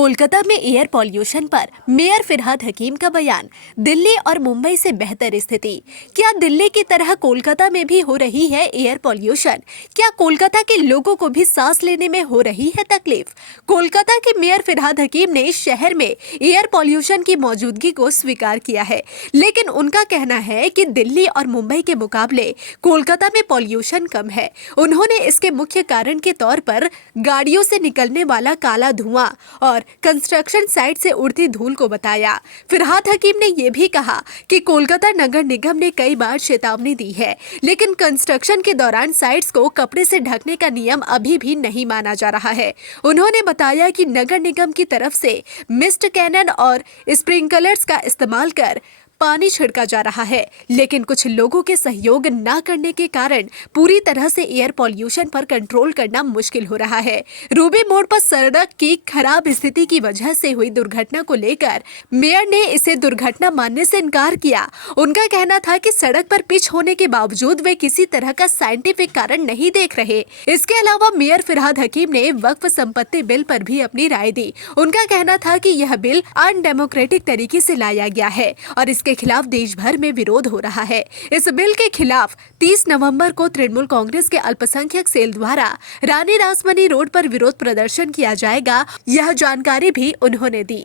कोलकाता में air pollution पर mayor Firhad Hakim का बयान। दिल्ली और मुंबई से बेहतर स्थिति। क्या दिल्ली की तरह कोलकाता में भी हो रही है एयर पॉल्यूशन? क्या कोलकाता के लोगों को भी सांस लेने में हो रही है तकलीफ? कोलकाता के मेयर फिरहाद हकीम ने शहर में एयर पॉल्यूशन की मौजूदगी को स्वीकार किया है, लेकिन उनका कहना है कि दिल्ली और मुंबई के मुकाबले कोलकाता में पॉल्यूशन कम है। उन्होंने इसके मुख्य कारण के तौर पर गाड़ियों से निकलने वाला काला धुआं और कंस्ट्रक्शन साइट से उड़ती धूल को बताया। फिरहाद हकीम ने यह भी कहा कि कोलकाता नगर निगम ने कई बार चेतावनी दी है, लेकिन कंस्ट्रक्शन के दौरान साइट्स को कपड़े से ढकने का नियम अभी भी नहीं माना जा रहा है। उन्होंने बताया कि नगर निगम की तरफ से मिस्ट कैनन और स्प्रिंकलर्स का इस्तेमाल कर पानी छिड़का जा रहा है, लेकिन कुछ लोगों के सहयोग न करने के कारण पूरी तरह से एयर पॉल्यूशन पर कंट्रोल करना मुश्किल हो रहा है। रूबी मोड़ पर सड़क की खराब स्थिति की वजह से हुई दुर्घटना को लेकर मेयर ने इसे दुर्घटना मानने से इनकार किया। उनका कहना था कि सड़क पर पिच होने के बावजूद वे किसी तरह का साइंटिफिक कारण नहीं देख रहे। इसके अलावा मेयर फिरहाद हकीम ने वक्फ संपत्ति बिल पर भी अपनी राय दी। उनका कहना था कि यह बिल अनडेमोक्रेटिक तरीके से लाया गया है और इसके खिलाफ देश भर में विरोध हो रहा है। इस बिल के खिलाफ 30 नवंबर को तृणमूल कांग्रेस के अल्पसंख्यक सेल द्वारा रानी रासमनी रोड पर विरोध प्रदर्शन किया जाएगा, यह जानकारी भी उन्होंने दी।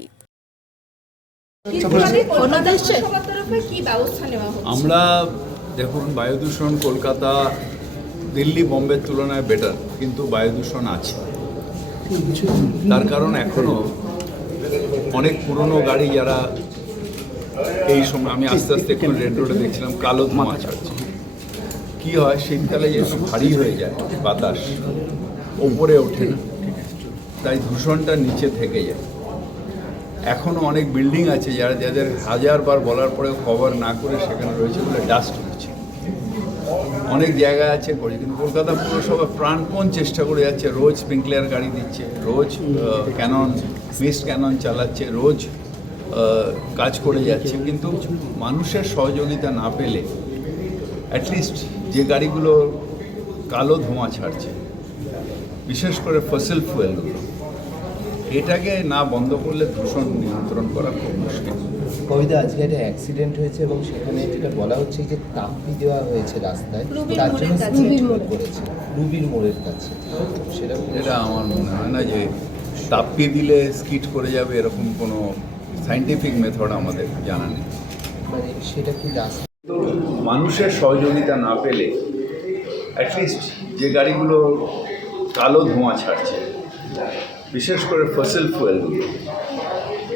আমরা দেখুন বায়ু দূষণ কলকাতা দিল্লি বোম্বের তুলনায় বেটার, কিন্তু বায়ু দূষণ আছে। তার কারণ এখনো অনেক পুরনো গাড়ি যারা এই সময় আমি আস্তে আস্তে একটু রেড রোডে দেখছিলাম কালো ধোঁয়া ছাড়ছে। কী হয়, শীতকালে যেহেতু ভারী হয়ে যায় বাতাস ওপরে ওঠে না, তাই দূষণটা নিচে থেকে যায়। এখনও অনেক বিল্ডিং আছে যাদের হাজারবার বলার পরেও কভার না করে সেখানে রয়েছে বলে ডাস্ট হচ্ছে। অনেক জায়গা আছে করে, কিন্তু কলকাতা পুরসভা প্রাণপণ চেষ্টা করে যাচ্ছে। রোজ স্প্রিংকলার গাড়ি দিচ্ছে, রোজ মিস্ট ক্যানন চালাচ্ছে, রোজ কাজ করে যাচ্ছে, কিন্তু মানুষের সহযোগিতা না পেলে অ্যাটলিস্ট যে গাড়িগুলো কালো ধোঁয়া ছাড়ছে, বিশেষ করে ফসিল ফুয়েলগুলো, এটাকে না বন্ধ করলে দূষণ নিয়ন্ত্রণ করা খুব মুশকিল। কবিতা, আজকে একটা অ্যাক্সিডেন্ট হয়েছে এবং সেখানে যেটা বলা হচ্ছে যে তাপ্পি দেওয়া হয়েছে রাস্তায়, তার জন্য করেছে রুবির মোড়ের কাছে। এটা আমার মনে হয় না যে তাপ্পি দিলে স্কিট করে যাবে, এরকম কোনো সায়েন্টিফিক মেথড আমাদের জানা নেই। মানে সেটা কি মানুষের সহযোগিতা না পেলে অ্যাটলিস্ট যে গাড়িগুলো কালো ধোঁয়া ছাড়ছে, বিশেষ করে ফসিল ফুয়েলগুলো,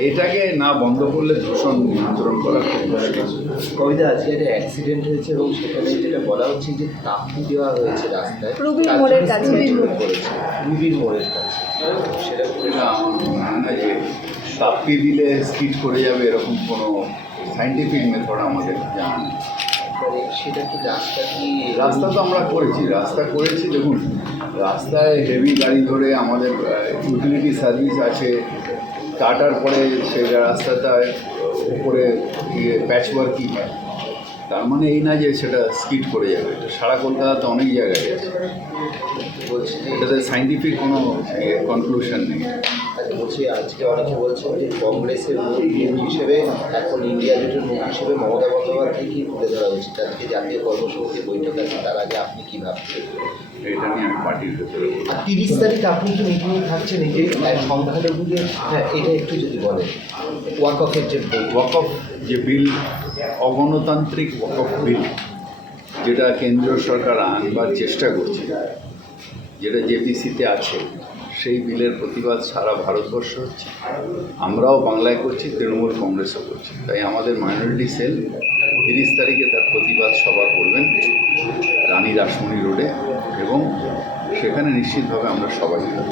এটাকে না বন্ধ করলে দূষণ নিয়ন্ত্রণ করা খুব মুশকিল। কবিতা, আজকে একটা অ্যাক্সিডেন্ট হয়েছে এবং সেখানে যেটা বলা হচ্ছে যে তাপ্পি দেওয়া হয়েছে রাস্তায় রুবির মোড়ের কাছে। রুবির মোড়ের কাছে। এটা আমার মনে হয় না যে তাপ্পি দিলে স্কিট করে যাবে, এরকম কোনো সায়েন্টিফিক মেথড আমাদের জানা নেই। মানে সেটা কি রাস্তা তো আমরা করেছি। দেখুন, রাস্তায় হেভি গাড়ি ধরে আমাদের ইউটিলিটি সার্ভিস আছে, কাটার পরে সেই রাস্তাটা উপরে প্যাচওয়ার্কই হয়। তার মানে এই না যে সেটা স্কিড করে যাবে। এটা সারা কলকাতাতে অনেক জায়গায় আছে, বলছি যে এটাতে সায়েন্টিফিক কোনো কনক্লুশন নেই। বলছি আজকে অনেকে বলছেন যে কংগ্রেসের মুখ হিসেবে এখন ইন্ডিয়া জোটের মুখ হিসেবে মমতা বন্দ্যোপাধ্যায়কে তুলে ধরা উচিত। আজকে জাতীয় কর্মসমিতির বৈঠক আছে, তার আগে আপনি কী ভাবছেন? এটা নিয়ে আমি পার্টির ভেতরে 30 তারিখ আপনি কি মিটিংয়ে থাকছেন? এই যে সংখ্যালঘুদের, হ্যাঁ, এটা একটু যদি বলেন। ওয়াকফের যে ওয়াকফ যে বিল, অগণতান্ত্রিক ওয়াকফ বিল, যেটা কেন্দ্রীয় সরকার আনবার চেষ্টা করছে, যেটা জেপিসিতে আছে, সেই বিলের প্রতিবাদ সারা ভারতবর্ষ হচ্ছে। আমরাও বাংলায় করছি, তৃণমূল কংগ্রেসও করছি। তাই আমাদের মাইনরিটি সেল 30 তারিখে তার প্রতিবাদ সভা করবেন রানী রাসমণি রোডে, এবং সেখানে নিশ্চিতভাবে আমরা সবাই থাকব।